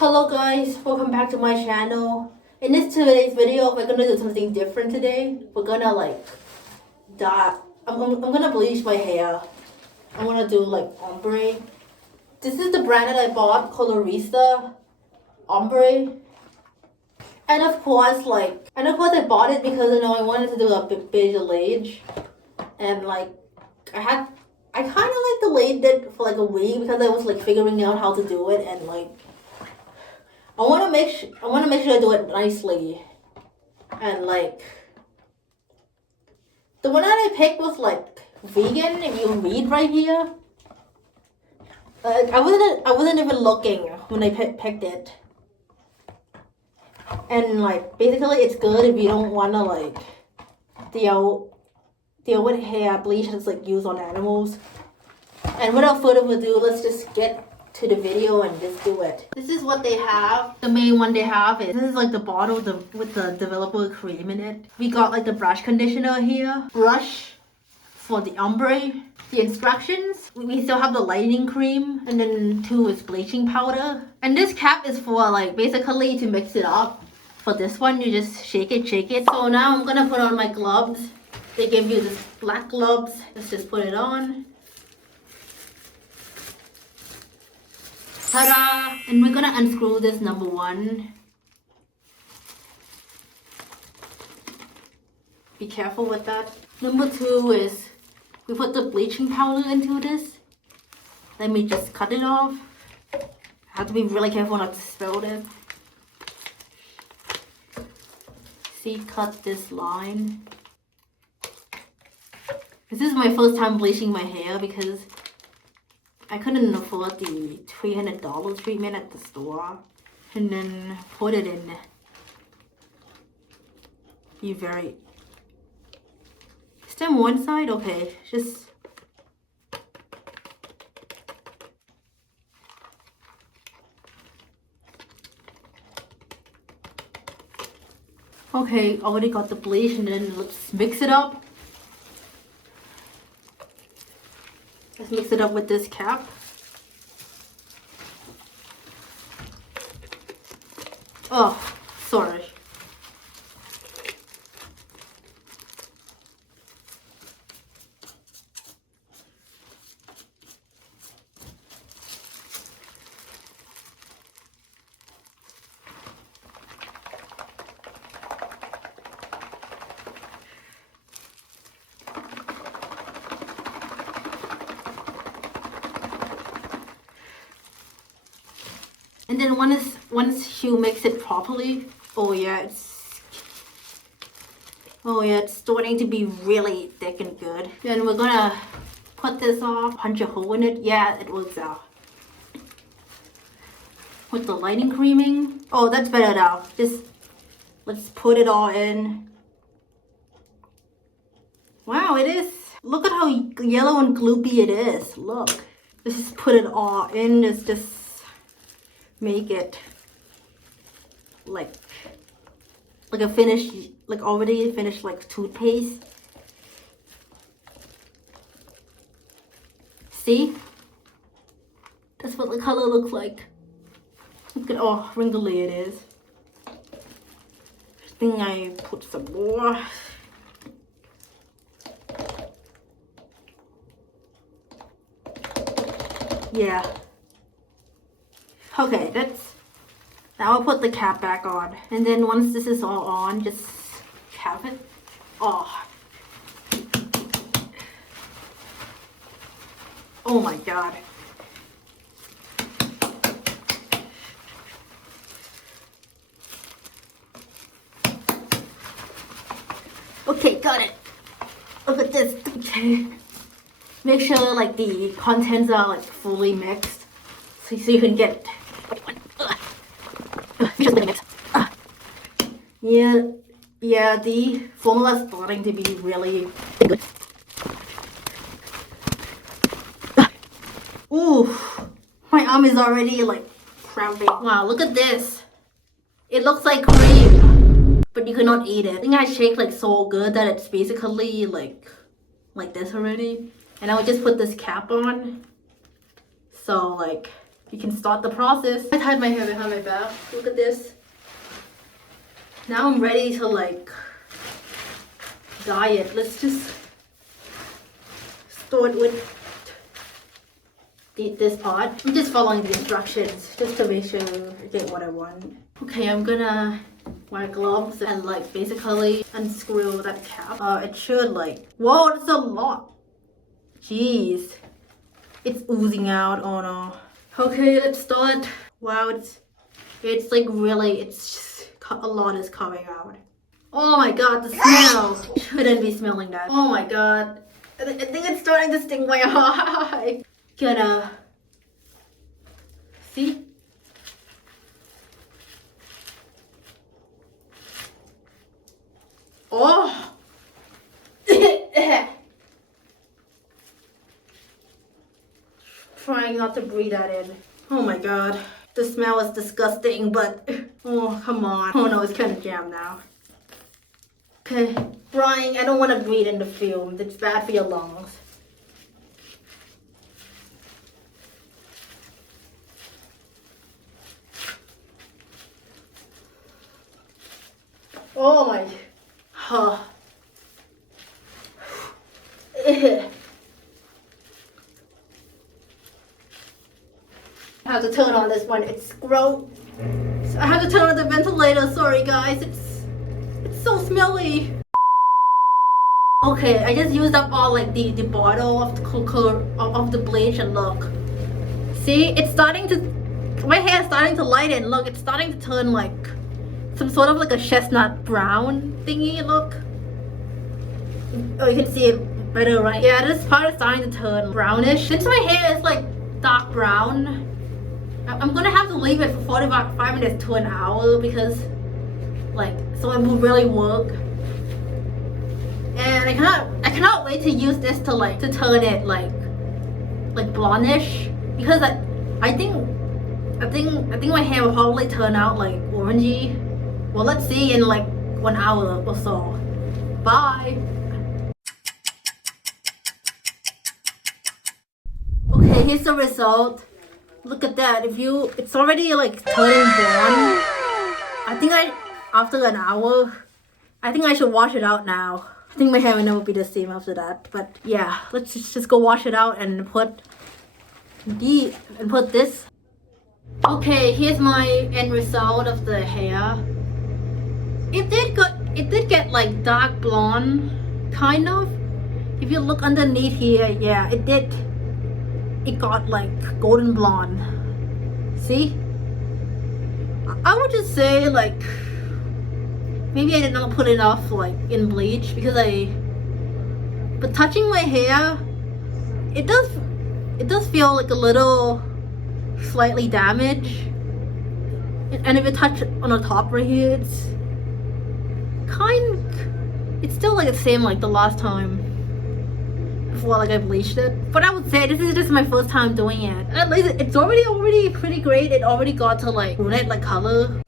Hello guys, welcome back to my channel. In today's video, we're gonna do something different today. We're gonna dye. I'm gonna bleach my hair. I'm gonna do ombre. This is the brand that I bought, Colorista Ombre. And of course I bought it because I wanted to do a beige, and I kind of delayed it for a week because I was figuring out how to do it, and I want to make sure I do it nicely, and the one that I picked was vegan. If you read right here, I wasn't even looking when I picked it, and basically it's good if you don't want to deal with hair bleach that's used on animals. And without further ado, let's just get to the video and just do it. This is what they have. The main one they have is, this is the bottle with the developer cream in it. We got the brush conditioner here, brush for the ombre, the instructions. We still have the lightening cream, and then 2 is bleaching powder. And this cap is for basically to mix it up. For this one, you just shake it. So now I'm gonna put on my gloves. They give you this black gloves. Let's just put it on. Ta-da! And we're gonna unscrew this number 1. Be careful with that. Number 2 is we put the bleaching powder into this. Let me just cut it off. I have to be really careful not to spill it. See, cut this line. This is my first time bleaching my hair because I couldn't afford the $300 treatment at the store. And then put it in. Be very... Stem one side? Okay, just... Okay, already got the bleach, and then let's mix it up. Let's mix it up with this cap. Oh, sorry. And then once you mix it properly, oh yeah, it's starting to be really thick and good. Then we're gonna put this off, punch a hole in it. Yeah, it works out. With the lighting creaming. Oh, that's better now. Just let's put it all in. Wow, it is. Look at how yellow and gloopy it is. Look. Let's just put it all in. It's just make it like a finished, already finished toothpaste. See? That's what the color looks like. Look at how wrinkly it is. I think I put some more. Yeah. Okay, now I'll put the cap back on. And then once this is all on, just cap it. Oh. Oh my god. Okay, got it. Look at this. Okay. Make sure the contents are fully mixed. So you can get yeah, the formula is starting to be really good. Ooh, my arm is already cramping. Wow, look at this. It looks like cream, but you cannot eat it. I think I shake so good that it's basically like this already. And I would just put this cap on. So you can start the process. I tied my hair behind my back. Look at this. Now I'm ready to like dye it. Let's just start with this part. I'm just following the instructions just to make sure I get what I want. Okay, I'm gonna wear gloves and like basically unscrew that cap. It should like, whoa, that's a lot. Jeez, it's oozing out. Oh no. Okay, let's start. Wow, it's like really, it's just, a lot is coming out. Oh my god, the smell. Shouldn't be smelling that. Oh my god, I think it's starting to sting my eye. Gonna see. Oh. Trying not to breathe that in. Oh my god. The smell is disgusting, but oh, come on. Oh no, it's kind of jammed now. Okay, Brian, I don't want to breathe in the fumes. It's bad for your lungs. Oh my. Huh. I have to turn on this one. It's gross. So I have to turn on the ventilator. Sorry guys. It's so smelly. Okay, I just used up all like the bottle of the color of the bleach, and look. See, it's starting to, my hair is starting to lighten. Look, it's starting to turn like some sort of like a chestnut brown thingy. Look. Oh, you can see it better, right? Yeah, this part is starting to turn brownish. Since my hair is like dark brown, I'm gonna have to leave it for 45 minutes to an hour because like, so it will really work. And I cannot wait to use this to like, to turn it like blondish, because I think my hair will probably turn out like orangey. Well, let's see in like 1 hour or so. Bye. Okay, here's the result. Look at that. It's already like turning brown. I think after an hour, I think I should wash it out now. I think my hair will never be the same after that. But yeah, let's just go wash it out and put this. Okay, here's my end result of the hair. It did get like dark blonde, kind of. If you look underneath here, yeah, it did. It got like golden blonde. See? I would just say like, maybe I did not put enough like in bleach because but touching my hair, it does feel like a little slightly damaged. And if you touch on the top right here, it's still like the same like the last time before like I bleached it. But I would say this is just my first time doing it. At least it's already pretty great. It already got to like brunette like color.